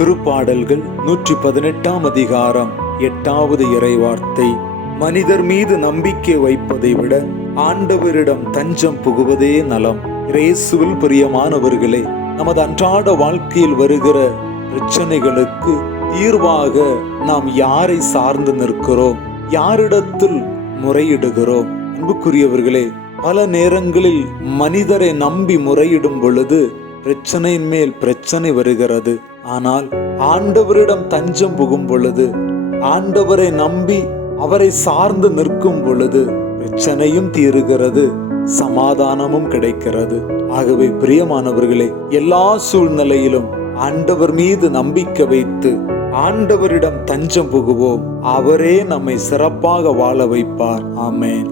திருப்பாடல்கள் 118 அதிகாரம் 8வது இறைவார்த்தை. மனிதர் மீது நம்பிக்கை வைப்பதை விட ஆண்டவரிடம் தஞ்சம் புகுவதே நலம். இயேசுவில் பிரியமானவர்களே, நமது அன்றாட வாழ்க்கையில் வருகிற பிரச்சனைகளுக்கு தீர்வாக நாம் யாரை சார்ந்து நிற்கிறோம், யாரிடத்தில் முறையிடுகிறோம்? அன்புக்குரியவர்களே, பல நேரங்களில் மனிதரை நம்பி முறையிடும் பொழுது பிரச்சனையின் மேல் பிரச்சனை வருகிறது. ஆனால் ஆண்டவரிடம் தஞ்சம் புகும் பொழுது, ஆண்டவரை நம்பி அவரை சார்ந்து நிற்கும் பொழுது பிரச்சனையும் தீருகிறது, சமாதானமும் கிடைக்கிறது. ஆகவே பிரியமானவர்களே, எல்லா சூழ்நிலையிலும் ஆண்டவர் மீது நம்பிக்கை வைத்து ஆண்டவரிடம் தஞ்சம் புகுவோம். அவரே நம்மை சிறப்பாக வாழ வைப்பார். ஆமென்.